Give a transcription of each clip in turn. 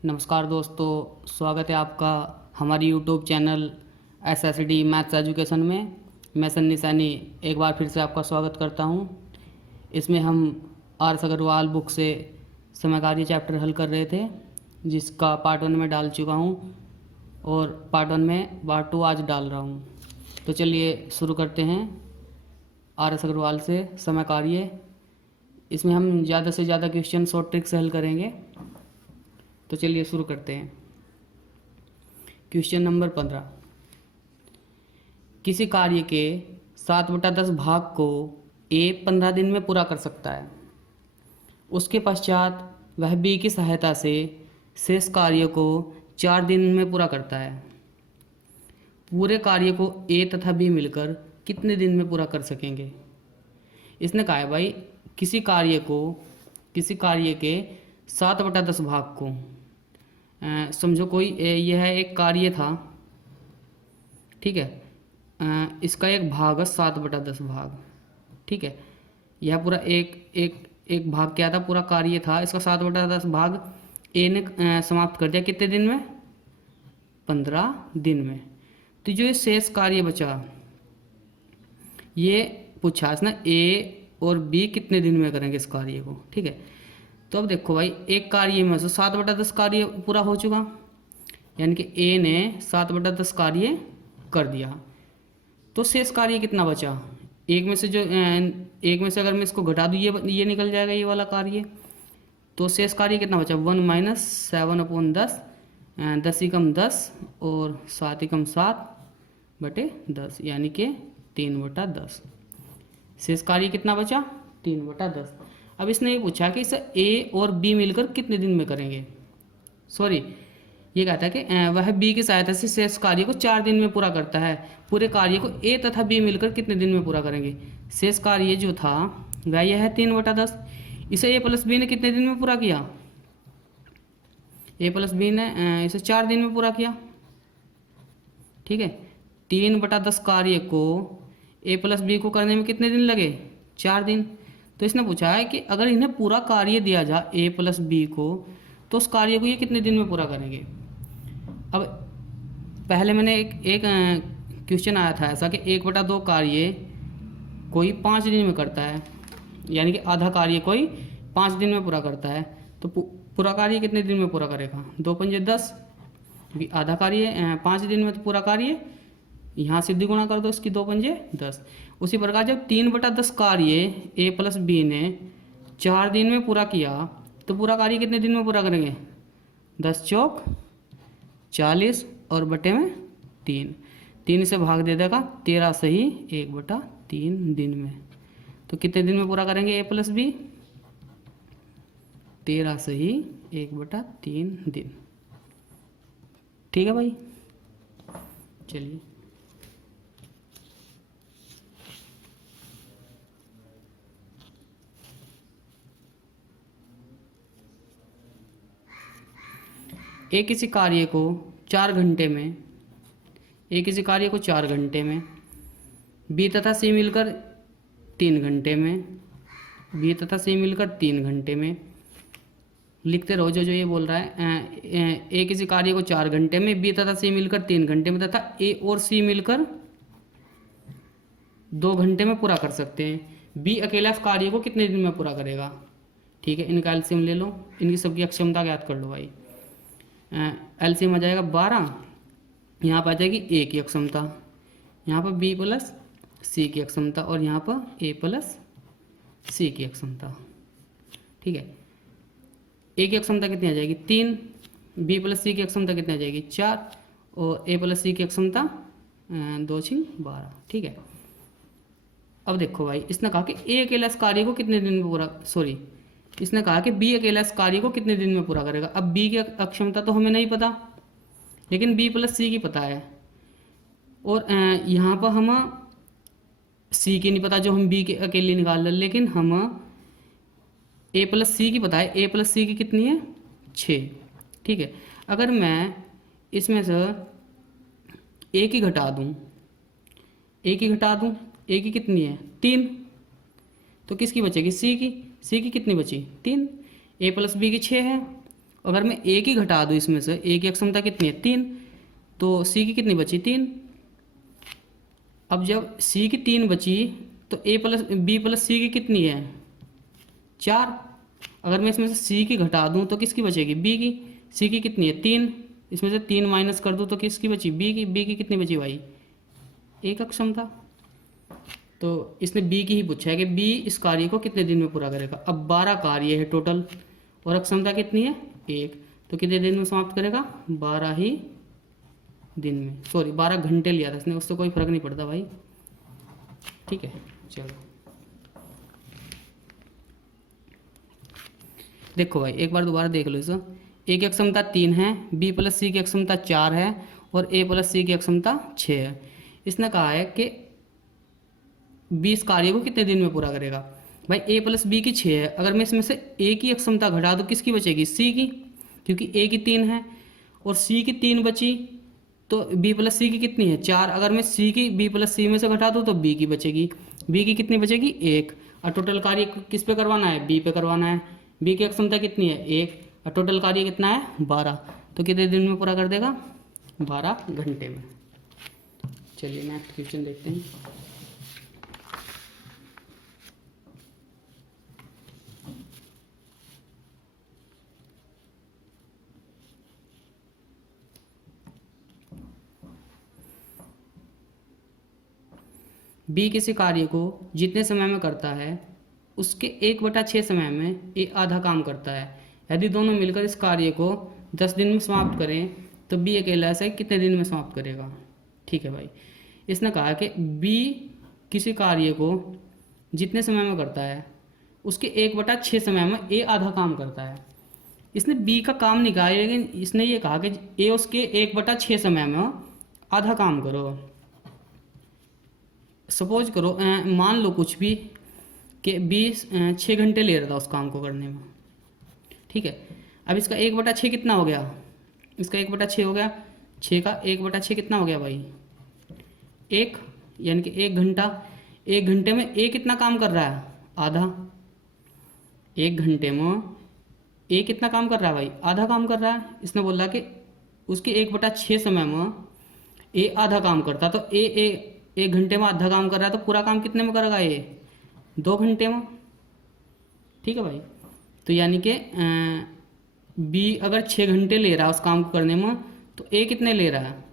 नमस्कार दोस्तों, स्वागत है आपका हमारी YouTube channel SSD maths education में। मैं सन्नी सैनी एक बार फिर से आपका स्वागत करता हूं। इसमें हम RS अग्रवाल बुक से समकालीन चैप्टर हल कर रहे थे, जिसका पार्ट 1 में डाल चुका हूं और पार्ट 1 में पार्ट 2 आज डाल रहा हूं। तो चलिए शुरू करते हैं RS अग्रवाल से समकालीन। इसमें हम ज़्यादा से ज़्यादा क्वेश्चन शॉर्ट ट्रिक से हल करेंगे। तो चलिए शुरू करते हैं। Question number 15। किसी कार्य के 7/10 भाग को A 15 दिन में पूरा कर सकता है। उसके पश्चात वह B की सहायता से शेष कार्य को 4 दिन में पूरा करता है। पूरे कार्य को A तथा B मिलकर कितने दिन में पूरा कर सकेंगे। इसने कहा है भाई, किसी कार्य के 7/10 भाग को समझो कोई यह एक कार्य था, ठीक है। इसका एक भाग है 7/10 भाग, ठीक है। यह पूरा एक भाग क्या था, पूरा कार्य था। इसका 7/10 भाग ए ने समाप्त कर दिया कितने दिन में, 15 दिन में। तो जो ये शेष कार्य बचा, ये पूछा इसने ए और बी कितने दिन में करेंगे इस कार्य को, ठीक है। तो अब देखो भाई, एक कार्य में से 7/10 कार्य पूरा हो चुका, यानी कि ए ने 7/10 कार्य कर दिया। तो शेष कार्य कितना बचा, एक में से अगर मैं इसको घटा दूँ ये निकल जाएगा ये वाला कार्य। तो शेष कार्य कितना बचा, 1 - 7/10, 10 × 10 और 7 × 7/10, यानी कि 3/10। शेष कार्य कितना बचा, 3/10। अब इसने ये पूछा कि इसे ए और बी मिलकर कितने दिन में करेंगे। सॉरी, ये कहता है कि वह बी की सहायता से शेष कार्य को 4 दिन में पूरा करता है। पूरे कार्य को ए तथा बी मिलकर कितने दिन में पूरा करेंगे। शेष कार्य जो था वह यह है 3/10। इसे ए प्लस बी ने कितने दिन में पूरा किया, ए प्लस बी ने इसे 4 दिन में पूरा किया, ठीक है। 3/10 कार्य को ए प्लस बी को करने में कितने दिन लगे, 4 दिन। तो इसने पूछा है कि अगर इन्हें पूरा कार्य दिया जाए ए प्लस बी को, तो उस कार्य को ये कितने दिन में पूरा करेंगे। अब पहले मैंने एक क्वेश्चन आया था ऐसा कि 1/2 कार्य कोई 5 दिन में करता है, यानी कि आधा कार्य कोई 5 दिन में पूरा करता है। तो पूरा कार्य कितने दिन में पूरा करेगा, 2 × 5 = 10, क्योंकि आधा कार्य 5 दिन में, तो पूरा कार्य यहाँ सिद्धि गुणा कर दो इसकी, 2 × 5 = 10। उसी प्रकार जब 3/10 कार्य ए प्लस बी ने 4 दिन में पूरा किया, तो पूरा कार्य कितने दिन में पूरा करेंगे, 10 × 4 = 40 और बटे में 3 से भाग दे देगा, 13 सही 1/3 दिन में। तो कितने दिन में पूरा करेंगे ए प्लस बी, 13 सही 1/3 दिन, ठीक है भाई। चलिए एक किसी कार्य को 4 घंटे में बी तथा सी मिलकर 3 घंटे में, लिखते रहो जो ये बोल रहा है। ए किसी कार्य को 4 घंटे में, बी तथा सी मिलकर 3 घंटे में, तथा ए और सी मिलकर 2 घंटे में पूरा कर सकते हैं। बी अकेला इस कार्य को कितने दिन में पूरा करेगा, ठीक है। इनका एलसीएम ले लो, इनकी सबकी अक्षमता ज्ञात कर लो भाई। एलसीएम आ जाएगा 12, यहाँ पर आ जाएगी ए की अक्षमता, यहाँ पर बी प्लस सी की अक्षमता और यहाँ पर ए प्लस सी की अक्षमता, ठीक है। ए की अक्षमता कितनी आ जाएगी, 3, बी प्लस सी की अक्षमता कितनी आ जाएगी, 4, और ए प्लस सी की अक्षमता 2 × 12, ठीक है। अब देखो भाई, इसने कहा कि ए अकेला इस कार्य को कितने दिन में पूरा, इसने कहा कि बी अकेला इस कार्य को कितने दिन में पूरा करेगा। अब बी की अक्षमता तो हमें नहीं पता, लेकिन बी प्लस सी की पता है, और यहाँ पर हम सी की नहीं पता जो हम बी के अकेले निकाल लें, लेकिन हम ए प्लस सी की पता है। ए प्लस सी की कितनी है, 6, ठीक है। अगर मैं इसमें से ए की घटा दूँ, ए की कितनी है, 3, तो किसकी बचेगी, सी की कितनी बची, 3। ए प्लस बी की 6 है, अगर मैं ए की घटा दूँ इसमें से, ए की अक्षमता कितनी है 3, तो सी की कितनी बची 3। अब जब सी की 3 बची तो ए प्लस बी प्लस सी की कितनी है 4। अगर मैं इसमें से सी की घटा दूँ तो किसकी बचेगी बी की। सी की कितनी है 3, इसमें से 3 माइनस कर दूँ तो किसकी बची बी की। बी की कितनी बची भाई एक अक्षमता। तो इसने बी की ही पूछा है कि बी इस कार्य को कितने दिन में पूरा करेगा। अब 12 कार्य है टोटल और अक्षमता कितनी है 1, तो कितने दिन में समाप्त करेगा 12 ही दिन में। सॉरी 12 घंटे लिया था इसने, उससे कोई फर्क नहीं पड़ता भाई। ठीक है चलो देखो भाई एक बार दोबारा देख लो इसे। ए की अक्षमता 3 है, बी प्लस सी की अक्षमता 4 है और ए प्लस सी की अक्षमता 6 है। इसने कहा है कि 20 कार्य को कितने दिन में पूरा करेगा। भाई ए प्लस बी की 6 है, अगर मैं इसमें से ए की अक्षमता घटा दूँ किसकी बचेगी सी की, क्योंकि ए की 3 है और सी की 3 बची, तो बी प्लस सी की कितनी है 4। अगर मैं सी की बी प्लस सी में से घटा दूँ तो बी की बचेगी। बी की कितनी बचेगी 1। और टोटल कार्य किस पे करवाना है बी पे करवाना है। बी की अक्षमता कितनी है 1 और टोटल कार्य कितना है 12, तो कितने दिन में पूरा कर देगा 12 घंटे में। चलिए नेक्स्ट क्वेश्चन देखते हैं। बी किसी कार्य को जितने समय में करता है उसके 1/6 समय में ए आधा काम करता है। यदि दोनों मिलकर इस कार्य को 10 दिन में समाप्त करें तो बी अकेला ऐसे कितने दिन में समाप्त करेगा। ठीक है भाई, इसने कहा कि बी किसी कार्य को जितने समय में करता है उसके 1/6 समय में ए आधा काम करता है। इसने बी का काम नहीं कहा, लेकिन इसने ये कहा कि ए उसके 1/6 समय में आधा काम करो। सपोज करो मान लो कुछ भी कि 6 घंटे ले रहा था उस काम को करने में। ठीक है, अब इसका 1/6 कितना हो गया, इसका 1/6 हो गया, 6 का 1/6 कितना हो गया भाई 1, यानी कि 1 घंटा। 1 घंटे में ए कितना काम कर रहा है आधा। 1 घंटे में ए कितना काम कर रहा है भाई आधा काम कर रहा है। इसने बोला कि उसके 1/6 समय में ए आधा काम करता, तो ए 1 घंटे में आधा काम कर रहा है, तो पूरा काम कितने में करेगा ये 2 घंटे में। ठीक है भाई, तो यानी कि बी अगर 6 घंटे ले रहा है उस काम को करने में तो ए कितने ले रहा है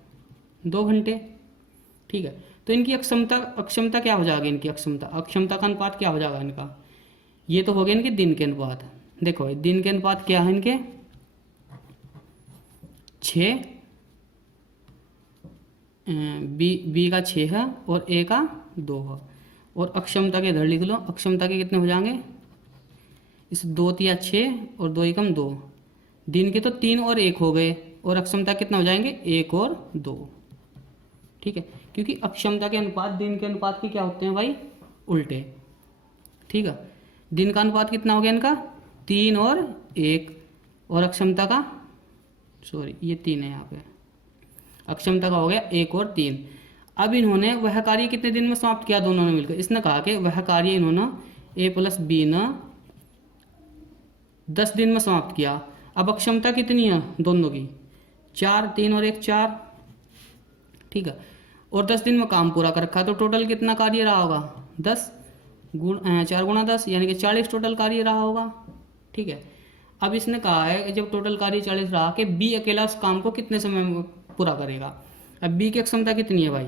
2 घंटे। ठीक है, तो इनकी अक्षमता क्या हो जाएगी, इनकी अक्षमता का अनुपात क्या हो जाएगा इनका, ये तो हो गया इनके दिन के अनुपात। देखो भाई दिन के अनुपात क्या है इनके 6, बी का 6 है और ए का 2 है। और अक्षमता के इधर लिख लो, अक्षमता के कितने हो जाएंगे इस 2 तिया 6 और 2 एकम 2। दिन के तो 3 और 1 हो गए और अक्षमता कितना हो जाएंगे 1 और 2। ठीक है, क्योंकि अक्षमता के अनुपात दिन के अनुपात के क्या होते हैं भाई उल्टे। ठीक है, दिन का अनुपात कितना हो गया इनका 3 और 1 और अक्षमता का सॉरी ये 3 है यहाँ पे, अक्षमता का हो गया 1 और 3। अब इन्होंने वह कार्य कितने दिन में समाप्त किया दोनों ने मिलकर। इसने कहा कि वह कार्य इन्होंने ए प्लस बी ने 10 दिन में समाप्त किया। अब अक्षमता कितनी है दोनों की 4, 3 और 1 4। ठीक है, और 10 दिन में काम पूरा कर रखा, तो टोटल कितना कार्य रहा होगा 10 4 गुणा 10 यानी कि 40 टोटल कार्य रहा होगा। ठीक है, अब इसने कहा है कि जब टोटल कार्य 40 रहा कि बी अकेला उस काम को कितने समय में पूरा करेगा। अब बी की अक्षमता कितनी है भाई,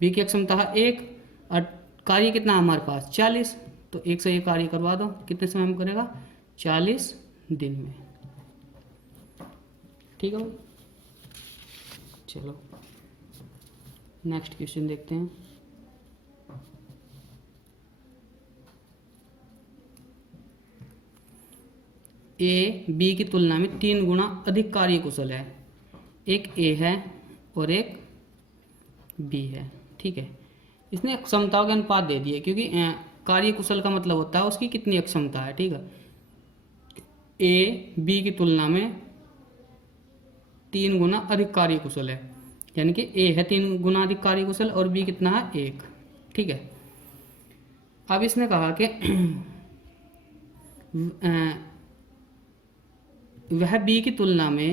बी की अक्षमता है 1 और कार्य कितना है हमारे पास 40, तो 1 से 1 कार्य करवा दो, कितने समय में करेगा 40 दिन में। ठीक है भाई, चलो नेक्स्ट क्वेश्चन देखते हैं। ए बी की तुलना में 3 गुना अधिक कार्यकुशल है। एक ए है और एक बी है। ठीक है, इसने क्षमताओं के अनुपात दे दिए, क्योंकि कार्यकुशल का मतलब होता है उसकी कितनी अक्षमता है। ठीक है, ए बी की तुलना में 3 गुना अधिक कार्यकुशल है, यानी कि ए है 3 गुना अधिक कार्यकुशल और बी कितना है 1। ठीक है, अब इसने कहा कि वह बी की तुलना में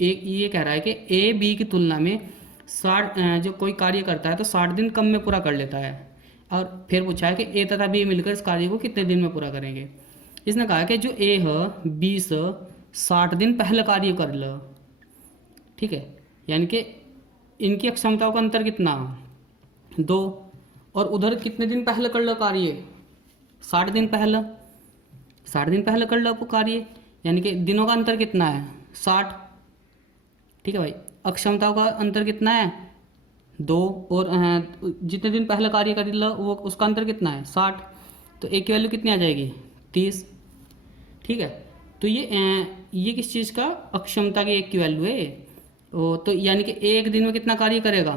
एक ये कह रहा है कि ए बी की तुलना में 60 जो कोई कार्य करता है तो 60 दिन कम में पूरा कर लेता है। और फिर पूछा है कि ए तथा बी मिलकर इस कार्य को कितने दिन में पूरा करेंगे। इसने कहा कि जो ए है 20-60 दिन पहले कार्य कर लो, ठीक है। यानी कि इनकी अक्षमताओं का अंतर कितना, 2, और उधर कितने दिन पहले कर लो कार्य, 60 दिन पहले, 60 दिन पहले कर लो कार्य, यानी कि दिनों का अंतर कितना है, 60, ठीक है भाई। अक्षमताओं का अंतर कितना है, 2, और जितने दिन पहले कार्य कर लो वो उसका अंतर कितना है, 60, तो एक की वैल्यू कितनी आ जाएगी, 30, ठीक है। तो ये किस चीज़ का, अक्षमता की एक की वैल्यू है। तो यानी कि एक दिन में कितना कार्य करेगा,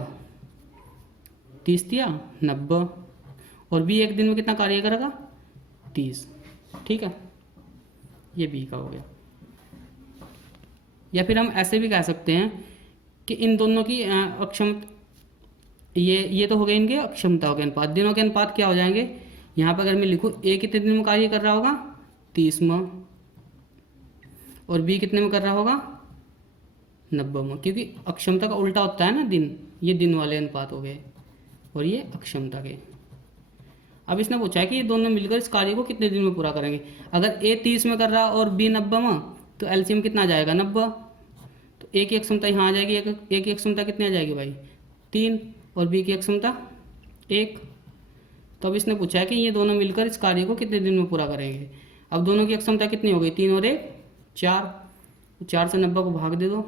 30 दिया 90, और बी एक दिन में कितना कार्य करेगा, 30, ठीक है। ये बी का हो गया। या फिर हम ऐसे भी कह सकते हैं कि इन दोनों की अक्षमता, ये तो हो गए इनके अक्षमताओं के अनुपात, दिनों के अनुपात क्या हो जाएंगे। यहाँ पर अगर मैं लिखूँ ए कितने दिन में कार्य कर रहा होगा, 30 में, और बी कितने में कर रहा होगा, 90 में, क्योंकि अक्षमता का उल्टा होता है ना दिन, ये दिन वाले अनुपात हो गए और ये अक्षमता के। अब इसने पूछा है कि ये दोनों मिलकर इस कार्य को कितने दिन में पूरा करेंगे। अगर ए 30 में कर रहा और बी 90 में, तो एलसीएम कितना आ जाएगा, 90। तो ए की अक्षमता यहाँ आ जाएगी, ए की अक्षमता कितनी आ जाएगी भाई, 3, और बी की अक्षमता 1। तो अब इसने पूछा है कि ये दोनों मिलकर इस कार्य को कितने दिन में पूरा करेंगे। अब दोनों की अक्षमता कितनी हो गई, 3 और 1 4, 4 से 90 को भाग दे दो,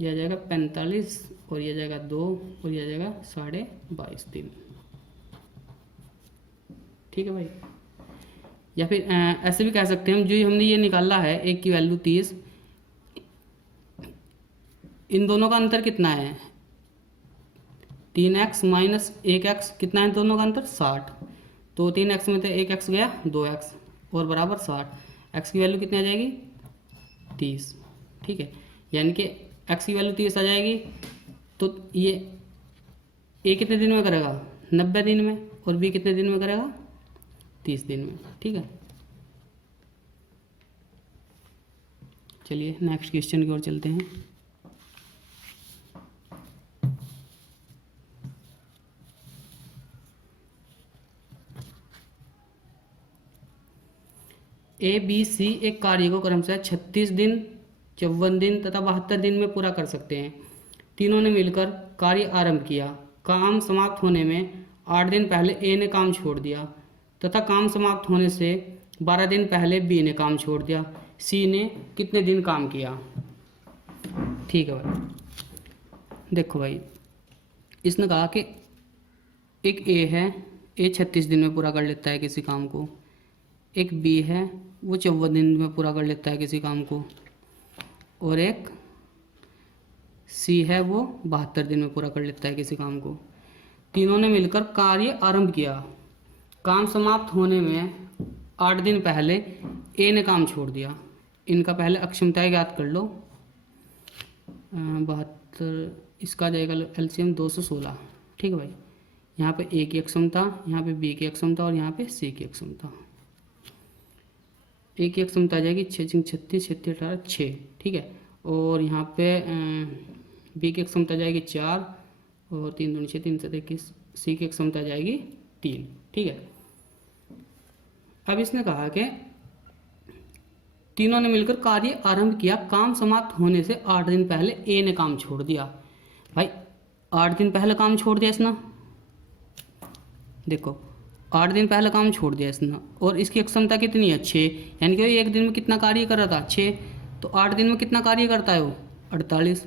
यह आ जाएगा 45, और यह जाएगा 2, और यह जाएगा 22.5 दिन, ठीक है भाई। या फिर ऐसे भी कह सकते हैं हम, जो हमने ये निकाला है एक की वैल्यू 30, इन दोनों का अंतर कितना है, 3x माइनस 1x, कितना है दोनों का अंतर, 60। तो 3x में तो 1x गया, 2x, और बराबर 60, x की वैल्यू कितनी आ जाएगी, 30, ठीक है। यानी कि x की वैल्यू 30 आ जाएगी। तो ये a कितने दिन में करेगा, 90 दिन में, और b कितने दिन में करेगा, 30 दिन में, ठीक है। चलिए नेक्स्ट क्वेश्चन की ओर चलते हैं। ए बी सी एक कार्य को क्रमशः 36 दिन, 54 दिन तथा 72 दिन में पूरा कर सकते हैं। तीनों ने मिलकर कार्य आरंभ किया। काम समाप्त होने में 8 दिन पहले ए ने काम छोड़ दिया तथा काम समाप्त होने से 12 दिन पहले बी ने काम छोड़ दिया। सी ने कितने दिन काम किया, ठीक है भाई। देखो भाई, इसने कहा कि एक ए है, ए 36 दिन में पूरा कर लेता है किसी काम को। एक बी है, वो 54 दिन में पूरा कर लेता है किसी काम को। और एक सी है, वो 72 दिन में पूरा कर लेता है किसी काम को। तीनों ने मिलकर कार्य आरंभ किया। काम समाप्त होने में 8 दिन पहले ए ने काम छोड़ दिया। इनका पहले अक्षमताएं ज्ञात कर लो। 72, इसका जाएगा एलसीएम 216, ठीक है भाई। यहाँ पे ए की अक्षमता, यहाँ पे बी की अक्षमता, और यहाँ पे सी की अक्षमता। ए की अक्षमता आ जाएगी 6 × 36, 36 18 6, ठीक है। और यहाँ पे बी की अक्षमता जाएगी 4, और 3 दूनी 6, 3 7 21। सी की अक्षमता जाएगी 3, ठीक है। अब इसने कहा कि तीनों ने मिलकर कार्य आरंभ किया। काम समाप्त होने से 8 दिन पहले ए ने काम छोड़ दिया। भाई 8 दिन पहले काम छोड़ दिया इसने, देखो 8 दिन पहले काम छोड़ दिया इसने। और इसकी अक्षमता कितनी है, 6, यानी कि एक दिन में कितना कार्य कर रहा था, 6। तो 8 दिन में कितना कार्य करता है वो, 48।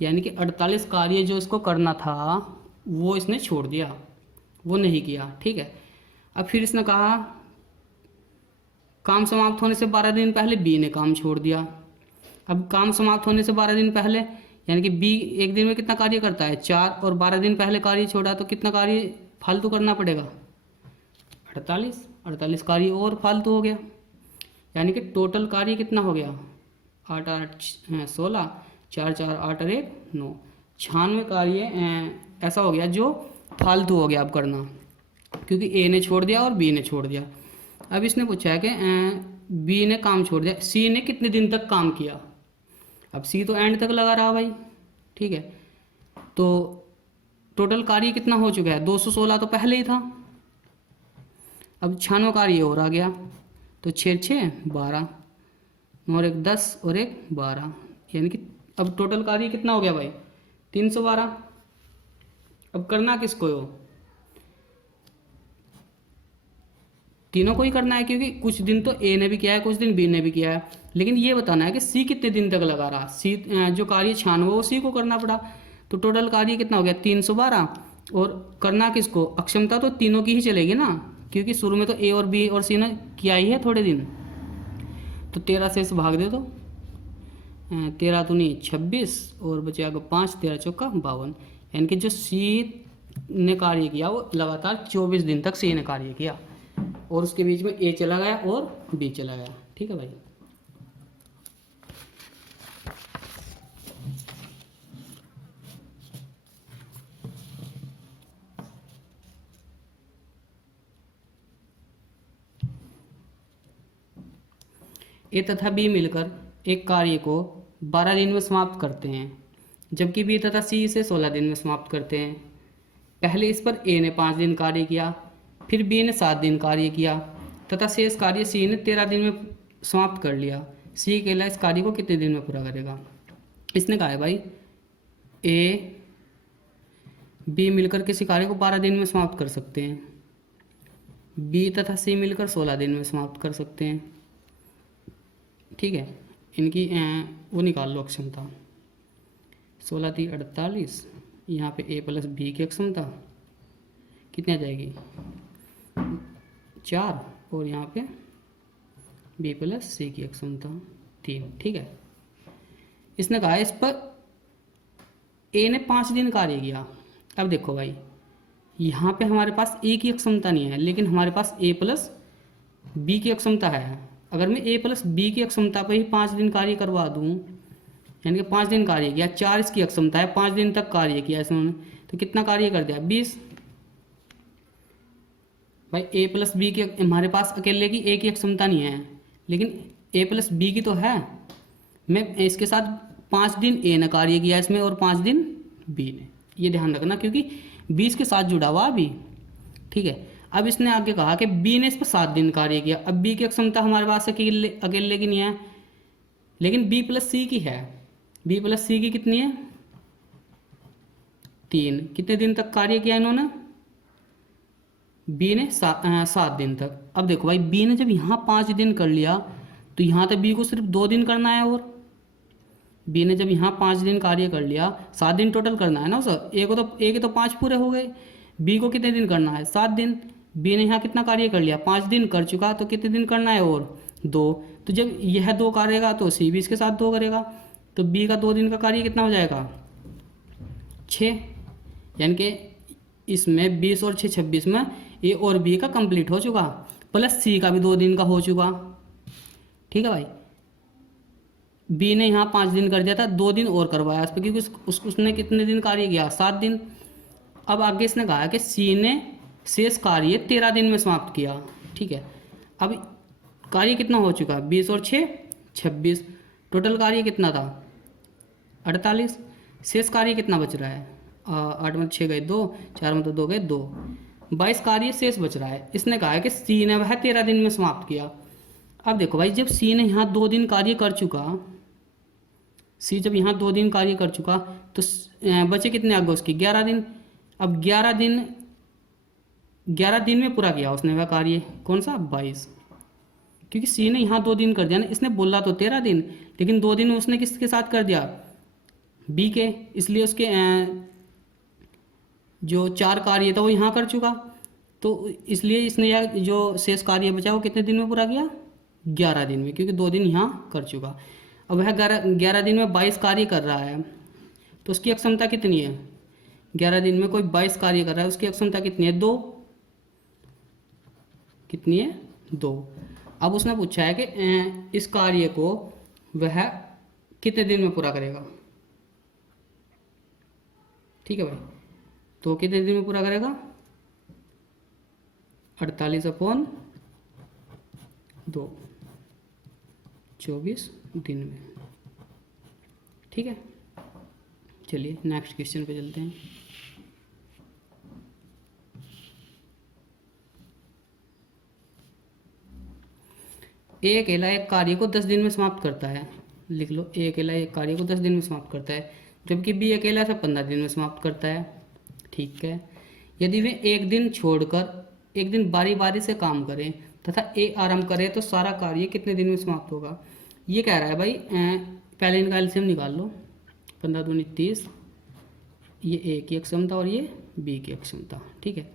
यानी कि 48 कार्य जो इसको करना था वो इसने छोड़ दिया, वो नहीं किया, ठीक है। अब फिर इसने कहा काम समाप्त होने से 12 दिन पहले बी ने काम छोड़ दिया। अब काम समाप्त होने से 12 दिन पहले, यानी कि बी एक दिन में कितना कार्य करता है, 4, और 12 दिन पहले कार्य छोड़ा तो कितना कार्य फालतू करना पड़ेगा, 48 कार्य और फालतू हो गया। यानी कि टोटल कार्य कितना हो गया, 8 8 16, 4 4 8 और 1 9, 96 कार्य ऐसा हो गया जो फालतू हो गया अब करना, क्योंकि ए ने छोड़ दिया और बी ने छोड़ दिया। अब इसने पूछा है कि बी ने काम छोड़ दिया, सी ने कितने दिन तक काम किया। अब सी तो एंड तक लगा रहा भाई, ठीक है। तो टोटल कार्य कितना हो चुका है, 216 तो पहले ही था। अब 96 कार्य और आ गया, तो 6 6 12 और एक 10 और एक 12, यानी कि अब टोटल कार्य कितना हो गया भाई, 312। अब करना किसको हो, तीनों को ही करना है, क्योंकि कुछ दिन तो ए ने भी किया है, कुछ दिन बी ने भी किया है, लेकिन ये बताना है कि सी कितने दिन तक लगा रहा। सी जो कार्य 96 वो सी को करना पड़ा। तो टोटल कार्य कितना हो गया, 312। और करना किसको, अक्षमता तो तीनों की ही चलेगी ना, क्योंकि शुरू में तो ए और बी और सी ने किया ही है थोड़े दिन। तो 13 से इस भाग दे दो, 13 दूनी 26 और बचेगा 5, 13 चौका 52, यानी कि जो सी ने कार्य किया वो लगातार 24 दिन तक सी ने कार्य किया, और उसके बीच में ए चला गया और बी चला गया। ठीक है भाई। ए तथा बी मिलकर एक कार्य को 12 दिन में समाप्त करते हैं, जबकि बी तथा सी इसे 16 दिन में समाप्त करते हैं। पहले इस पर ए ने 5 दिन कार्य किया, फिर बी ने 7 दिन कार्य किया तथा शेष कार्य सी ने 13 दिन में समाप्त कर लिया। सी अकेला इस कार्य को कितने दिन में पूरा करेगा। इसने कहा है भाई ए बी मिलकर किसी कार्य को 12 दिन में समाप्त कर सकते हैं, बी तथा सी मिलकर 16 दिन में समाप्त कर सकते हैं। ठीक है, इनकी वो निकाल लो अक्षमता, 16 थी 48, यहाँ पे ए प्लस बी की अक्षमता कितनी आ जाएगी 4, और यहाँ पे बी प्लस सी की अक्षमता 3। ठीक है, इसने कहा इस पर ए ने 5 दिन कार्य किया। अब देखो भाई यहाँ पे हमारे पास ए की अक्षमता नहीं है, लेकिन हमारे पास ए प्लस बी की अक्षमता है। अगर मैं ए प्लस बी की अक्षमता पर ही 5 दिन कार्य करवा दूँ, यानी कि 5 दिन कार्य किया, 4 इसकी अक्षमता है, 5 दिन तक कार्य किया इसने, तो कितना कार्य कर दिया 20। भाई ए प्लस बी की हमारे पास अकेले की ए की अक्षमता नहीं है, लेकिन ए प्लस बी की तो है। मैं इसके साथ 5 दिन ए ने कार्य किया इसमें और 5 दिन बी ने, ये ध्यान रखना, क्योंकि 20 के साथ जुड़ा हुआ अभी। ठीक है, अब इसने आगे कहा कि बी ने इस पर 7 दिन कार्य किया। अब बी की अक्षमता हमारे पास अकेले की नहीं है, लेकिन बी प्लस सी की है। बी प्लस सी की कितनी है 3। कितने दिन तक कार्य किया इन्होंने, बी ने 7 दिन तक। अब देखो भाई बी ने जब यहाँ 5 दिन कर लिया, तो यहाँ तक बी को सिर्फ 2 दिन करना है, और बी ने जब यहाँ 5 दिन कार्य कर लिया, 7 दिन टोटल करना है ना सर। ए के तो 5 पूरे हो गए, बी को कितने दिन करना है 7 दिन। बी ने यहाँ कितना कार्य कर लिया 5 दिन कर चुका, तो कितने दिन करना है और 2। तो जब यह 2 करेगा तो सी भी इसके साथ 2 करेगा, तो बी का 2 दिन का कार्य कितना हो जाएगा 6, यानी कि इसमें 20 और 6 26 में ए और बी का कंप्लीट हो चुका, प्लस सी का भी 2 दिन का हो चुका। ठीक है भाई, बी ने यहाँ 5 दिन कर दिया था, 2 दिन और करवाया इस पर, क्योंकि उसने कितने दिन कार्य किया 7 दिन। अब आगे इसने कहा कि सी ने शेष कार्य 13 दिन में समाप्त किया। ठीक है, अब कार्य कितना हो चुका है 20 और 6 26, टोटल कार्य कितना था 48, शेष कार्य कितना बच रहा है 8 में 6 गए 2, 4 में तो 2 गए 2, 22 कार्य शेष बच रहा है। इसने कहा है कि सी ने वह 13 दिन में समाप्त किया। अब देखो भाई जब सी ने यहाँ 2 दिन कार्य कर चुका, सी जब यहाँ 2 दिन कार्य कर चुका, तो बचे कितने आगे उसकी 11 दिन। अब 11 दिन में पूरा किया उसने वह कार्य, कौन सा 22, क्योंकि सी ने यहाँ 2 दिन कर दिया ना, इसने बोला तो 13 दिन, लेकिन 2 दिन उसने किसके साथ कर दिया बी के, इसलिए उसके जो 4 कार्य था वो यहाँ कर चुका, तो इसलिए इसने यह जो शेष कार्य बचा वो कितने दिन में पूरा किया 11 दिन में, क्योंकि 2 दिन यहाँ कर चुका। अब वह 11 दिन में 22 कार्य कर रहा है, तो उसकी अक्षमता कितनी है 11 दिन में कोई 22 कार्य कर रहा है, उसकी अक्षमता कितनी है 2, कितनी है 2। अब उसने पूछा है कि इस कार्य को वह कितने दिन में पूरा करेगा। ठीक है भाई, तो कितने दिन में पूरा करेगा 48/2। 24 दिन में। ठीक है, चलिए नेक्स्ट क्वेश्चन पे चलते हैं। ए अकेला एक कार्य को 10 दिन में समाप्त करता है। लिख लो, ए अकेला एक कार्य को 10 दिन में समाप्त करता है, जबकि बी अकेला से 15 दिन में समाप्त करता है। ठीक है, यदि वे एक दिन छोड़कर एक दिन बारी बारी से काम करें तथा ए आराम करे तो सारा कार्य कितने दिन में समाप्त होगा। ये कह रहा है भाई, पहले इनका एलसीएम निकाल लो। 15 दूनी 30, ये ए की अक्षमता और ये बी की अक्षमता। ठीक है,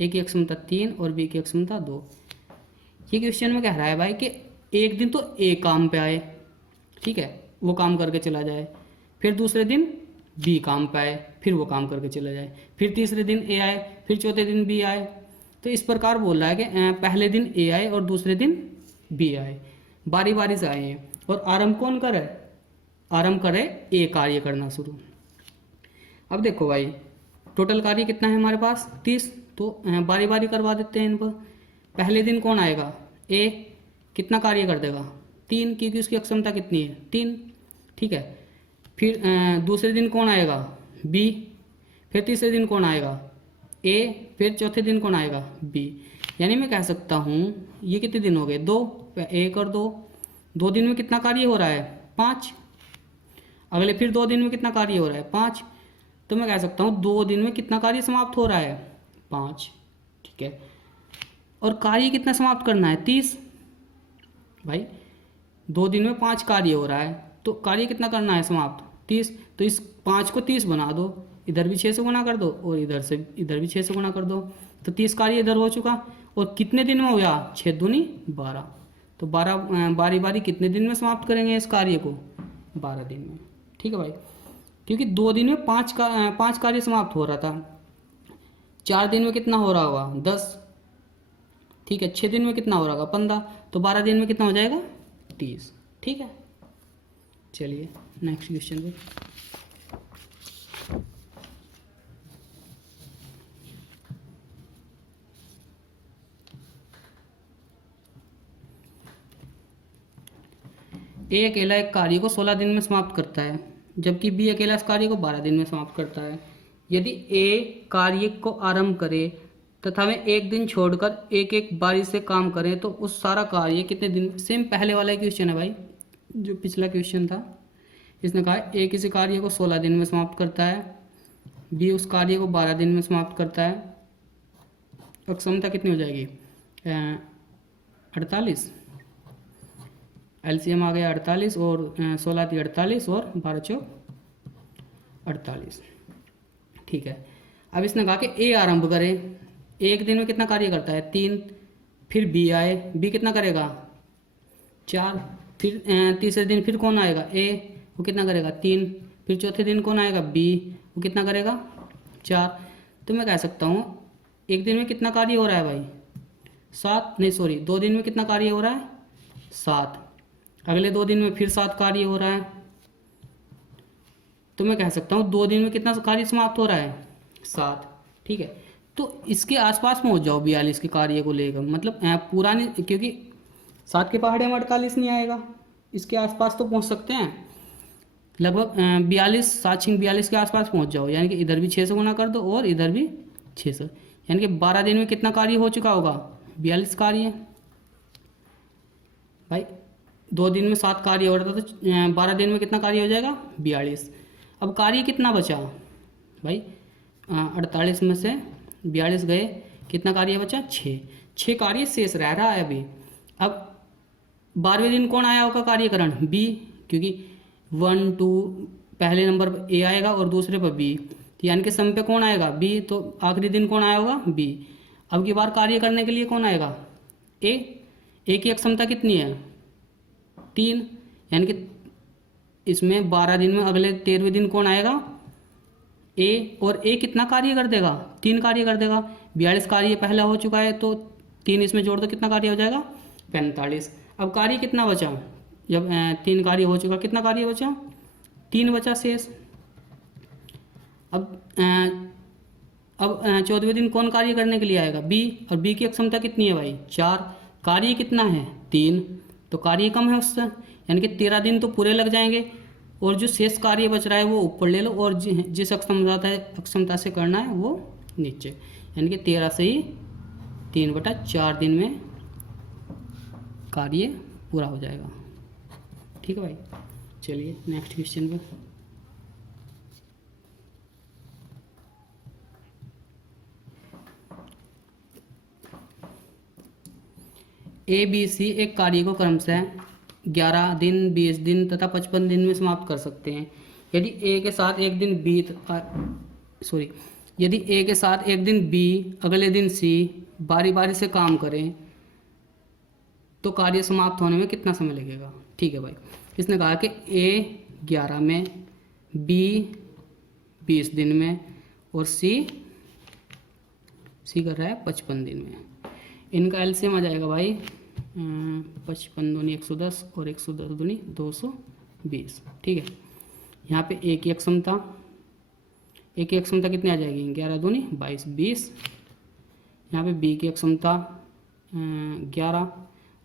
ए की अक्षमता 3 और बी की अक्षमता 2। ये क्वेश्चन में कह रहा है भाई कि एक दिन तो ए काम पे आए, ठीक है, वो काम करके चला जाए, फिर दूसरे दिन बी काम पे आए, फिर वो काम करके चला जाए, फिर तीसरे दिन ए आए, फिर चौथे दिन बी आए। तो इस प्रकार बोल रहा है कि पहले दिन ए आए और दूसरे दिन बी आए, बारी बारी से आए हैं, और आरंभ कौन करे, आरंभ करे ए कार्य करना शुरू। अब देखो भाई, टोटल कार्य कितना है हमारे पास 30, तो बारी बारी करवा देते हैं इन पर। पहले दिन कौन आएगा, ए, कितना कार्य कर देगा 3, क्योंकि उसकी अक्षमता कितनी है 3। ठीक है, फिर दूसरे दिन कौन आएगा बी, फिर तीसरे दिन कौन आएगा ए, फिर चौथे दिन कौन आएगा बी। यानी मैं कह सकता हूँ ये कितने दिन हो गए 2, 1 और 2 दिन में कितना कार्य हो रहा है 5। अगले फिर 2 दिन में कितना कार्य हो रहा है 5। तो मैं कह सकता हूँ 2 दिन में कितना कार्य समाप्त हो रहा है 5। ठीक है, और कार्य कितना समाप्त करना है 30। भाई 2 दिन में 5 कार्य हो रहा है, तो कार्य कितना करना है समाप्त 30। तो इस 5 को 30 बना दो, इधर भी 6 से गुणा कर दो और इधर भी 6 से गुणा कर दो, तो 30 कार्य इधर हो चुका। और कितने दिन में हो गया 6 दूनी 12। तो 12 बारी बारी कितने दिन में समाप्त करेंगे इस कार्य को 12 दिन में। ठीक है भाई, क्योंकि 2 दिन में 5 कार्य समाप्त हो रहा था, 4 दिन में कितना हो रहा होगा 10। ठीक है, 6 दिन में कितना हो रहा होगा 15, तो 12 दिन में कितना हो जाएगा 30। ठीक है, चलिए नेक्स्ट क्वेश्चन पे। ए अकेला एक कार्य को 16 दिन में समाप्त करता है, जबकि बी अकेला इस कार्य को 12 दिन में समाप्त करता है। यदि ए कार्य को आरंभ करे तथा वे एक दिन छोड़कर एक एक बारी से काम करें तो उस सारा कार्य कितने दिन। सेम पहले वाला क्वेश्चन है भाई, जो पिछला क्वेश्चन था। इसने कहा ए किसी कार्य को 16 दिन में समाप्त करता है, बी उस कार्य को 12 दिन में समाप्त करता है। अक्षमता कितनी हो जाएगी 48। एलसीएम आ गया 48 और 16 थी 48 और 12 चौक 48। ठीक है, अब इसने कहा कि ए आरंभ करे, एक दिन में कितना कार्य करता है 3, फिर बी आए, बी कितना करेगा 4, फिर तीसरे दिन फिर कौन आएगा ए, वो कितना करेगा 3, फिर चौथे दिन कौन आएगा बी, वो कितना करेगा 4। तो मैं कह सकता हूँ एक दिन में कितना कार्य हो रहा है भाई 7, नहीं सॉरी 2 दिन में कितना कार्य हो रहा है 7, अगले 2 दिन में फिर 7 कार्य हो रहा है। तो मैं कह सकता हूँ 2 दिन में कितना कार्य समाप्त हो रहा है 7। ठीक है, तो इसके आसपास पहुँच जाओ 42 के कार्य को लेकर, मतलब पूरा नहीं, क्योंकि 7 के पहाड़े में 48 नहीं आएगा, इसके आसपास तो पहुँच सकते हैं लगभग 42, 7×42 के आसपास पहुँच जाओ। यानी कि इधर भी 6 से गुना कर दो और इधर भी 6 से, यानी कि 12 दिन में कितना कार्य हो चुका होगा 42 कार्य। भाई 2 दिन में 7 कार्य हो रहा था, तो 12 दिन में कितना कार्य हो जाएगा 42। अब कार्य कितना बचा भाई 48 में से 42 गए, कितना कार्य बचा 6 कार्य शेष रह रहा है अभी। अब 12वें दिन कौन आया होगा कार्यकरण बी, क्योंकि 1 2 पहले नंबर पर ए आएगा और दूसरे पर बी, यानी कि सम पे कौन आएगा बी, तो आखिरी दिन कौन आया होगा बी। अब की बार कार्य करने के लिए कौन आएगा ए की अक्षमता कितनी है 3, यानी कि इसमें 12 दिन में अगले 13वें दिन कौन आएगा ए, और ए कितना कार्य कर देगा 3 कार्य कर देगा। 42 कार्य पहला हो चुका है, तो 3 इसमें जोड़ दो, कितना कार्य हो जाएगा 45। अब कार्य कितना बचा, जब 3 कार्य हो चुका कितना कार्य बचा 3 बचा शेष। अब 14वें दिन कौन कार्य करने के लिए आएगा बी, और बी की अक्षमता कितनी है भाई 4, कार्य कितना है 3, तो कार्य कम है उससे, यानी कि 13 दिन तो पूरे लग जाएंगे, और जो शेष कार्य बच रहा है वो ऊपर ले लो, और जिस अक्षमता से करना है वो नीचे, यानी कि 13 से ही 3/4 दिन में कार्य पूरा हो जाएगा। ठीक है भाई, चलिए नेक्स्ट क्वेश्चन पे। ए बी सी एक कार्य को क्रमशः 11 दिन, 20 दिन तथा 55 दिन में समाप्त कर सकते हैं। यदि ए के साथ एक दिन यदि ए के साथ एक दिन बी, अगले दिन सी बारी बारी से काम करें तो कार्य समाप्त होने में कितना समय लगेगा। ठीक है भाई, इसने कहा कि ए 11 में, बी 20 दिन में, और सी कर रहा है 55 दिन में। इनका एलसीएम आ जाएगा भाई 55 दूनी 110 और 110 दूनी 220। ठीक है, यहाँ पे ए की अक्षमता कितनी आ जाएगी, 11 दूनी 22 20। यहाँ पे बी की अक्षमता 11,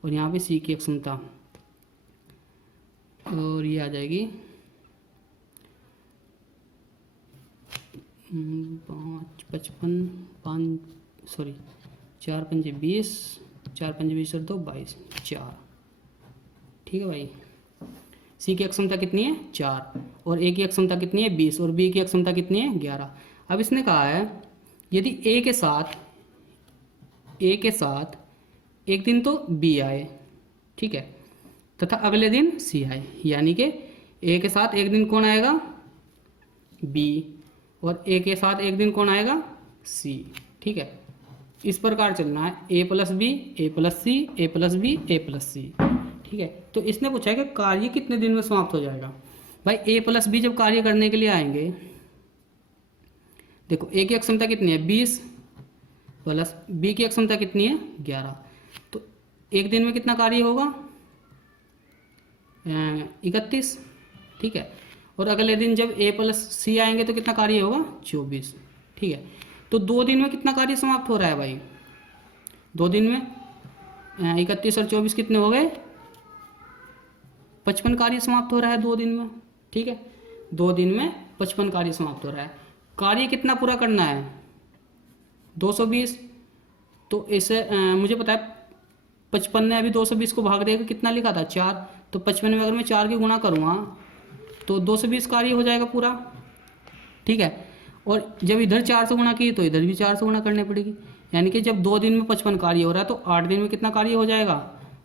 और यहाँ पे सी की अक्षमता, और ये आ जाएगी 4 पंजे 20, 4 पंजे 20 और 2 22 4। ठीक है भाई, सी की अक्षमता कितनी है 4, और ए की अक्षमता कितनी है 20, और बी की अक्षमता कितनी है 11। अब इसने कहा है यदि ए के साथ एक दिन तो बी आए, ठीक है, तथा अगले दिन सी आए, यानी कि ए के साथ एक दिन कौन आएगा बी, और ए के साथ एक दिन कौन आएगा सी। ठीक है, इस प्रकार चलना है ए प्लस बी, ए प्लस सी, ए प्लस बी, ए प्लस सी। ठीक है, तो इसने पूछा है कि कार्य कितने दिन में समाप्त हो जाएगा। भाई ए प्लस बी जब कार्य करने के लिए आएंगे, देखो ए की अक्षमता कितनी है 20, प्लस बी की अक्षमता कितनी है 11, तो एक दिन में कितना कार्य होगा 31। ठीक है, और अगले दिन जब ए प्लस सी आएंगे तो कितना कार्य होगा 24। ठीक है, तो 2 दिन में कितना कार्य समाप्त हो रहा है भाई, 2 दिन में 31 और 24 कितने हो गए 55 कार्य समाप्त हो रहा है 2 दिन में। ठीक है, 2 दिन में 55 कार्य समाप्त हो रहा है। कार्य कितना पूरा करना है 220, तो इसे मुझे पता है 55 ने अभी 220 को भाग देगा, कितना लिखा था 4, तो 55 में अगर मैं 4 की गुणा करूँगा तो 220 कार्य हो जाएगा पूरा। ठीक है, और जब इधर 4 से गुणा की तो इधर भी 4 से गुणा करनी पड़ेगी, यानी कि जब 2 दिन में 55 कार्य हो रहा है तो 8 दिन में कितना कार्य हो जाएगा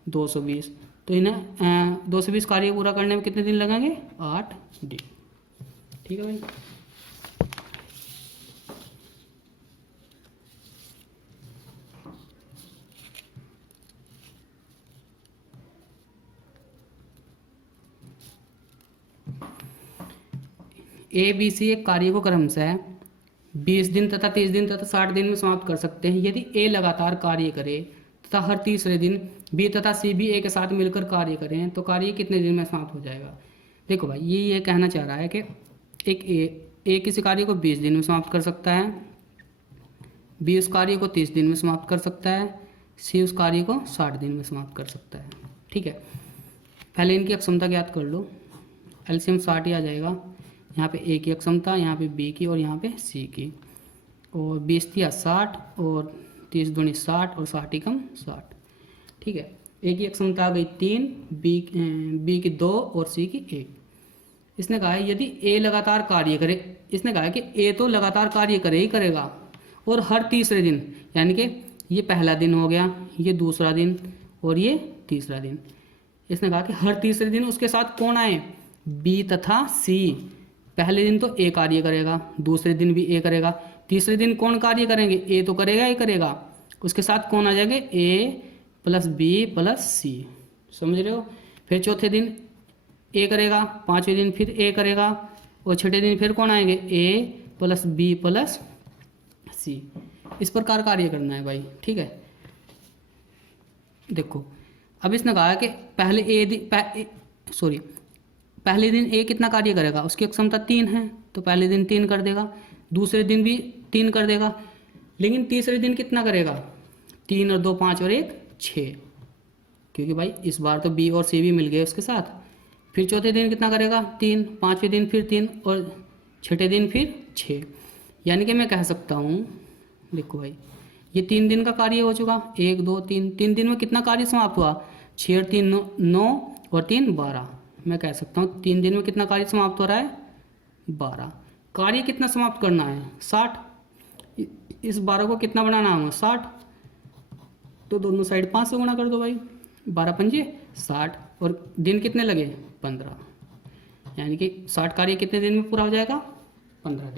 220, तो इन्हें 220 कार्य पूरा करने में कितने दिन लगेंगे 8 दिन। ठीक है भाई, ए बी सी एक कार्य को क्रमशः 20 दिन तथा 30 दिन तथा 60 दिन में समाप्त कर सकते हैं। यदि ए लगातार कार्य करे तथा हर तीसरे दिन बी तथा सी भी ए के साथ मिलकर कार्य करें तो कार्य कितने दिन में समाप्त हो जाएगा। देखो भाई, ये कहना चाह रहा है कि एक ए किसी कार्य को 20 दिन में समाप्त कर सकता है, बी उस कार्य को 30 दिन में समाप्त कर सकता है, सी उस कार्य को 60 दिन में समाप्त कर सकता है। ठीक है, पहले इनकी अक्षमता ज्ञात कर लो, एलसीएम 60 ही आ जाएगा। यहाँ पे ए की अक्षमता, यहाँ पे बी की और यहाँ पे सी की, और 20 थी 60 और 30 दूनी 60 और 60 कम 60। ठीक है, ए की अक्षमता आ गई 3, बी की 2 और सी की 1। इसने कहा है यदि ए लगातार कार्य करे, इसने कहा है कि ए तो लगातार कार्य करे ही करेगा, और हर तीसरे दिन, यानी कि ये पहला दिन हो गया, ये दूसरा दिन और ये तीसरा दिन। इसने कहा कि हर तीसरे दिन उसके साथ कौन आए बी तथा सी। पहले दिन तो ए कार्य करेगा, दूसरे दिन भी ए करेगा, तीसरे दिन कौन कार्य करेंगे ए तो करेगा ही करेगा, उसके साथ कौन आ जाएंगे ए प्लस बी प्लस सी। समझ रहे हो, फिर चौथे दिन ए करेगा, पांचवें दिन फिर ए करेगा, और छठे दिन फिर कौन आएंगे ए प्लस बी प्लस सी। इस प्रकार कार्य करना है भाई। ठीक है, देखो अब इसने कहा है कि पहले दिन ए कितना कार्य करेगा, उसकी क्षमता 3 है तो पहले दिन 3 कर देगा, दूसरे दिन भी 3 कर देगा, लेकिन तीसरे दिन कितना करेगा 3 और 2 5 और 1 6, क्योंकि भाई इस बार तो बी और सी भी मिल गए उसके साथ, फिर चौथे दिन कितना करेगा 3, पाँचवें दिन फिर 3 और छठे दिन फिर 6। यानी कि मैं कह सकता हूँ, देखो भाई ये 3 दिन का कार्य हो चुका, 1 2 3, 3 दिन में कितना कार्य समाप्त हुआ, 6 और 3 9 और 3 12। मैं कह सकता हूँ 3 दिन में कितना कार्य समाप्त हो रहा है 12। कार्य कितना समाप्त करना है 60, इस 12 को कितना बनाना है 60, तो दोनों साइड 5 से गुणा कर दो भाई, 12 पंजे 60 और दिन कितने लगे 15। यानी कि 60 कार्य कितने दिन में पूरा हो जाएगा 15 दिन।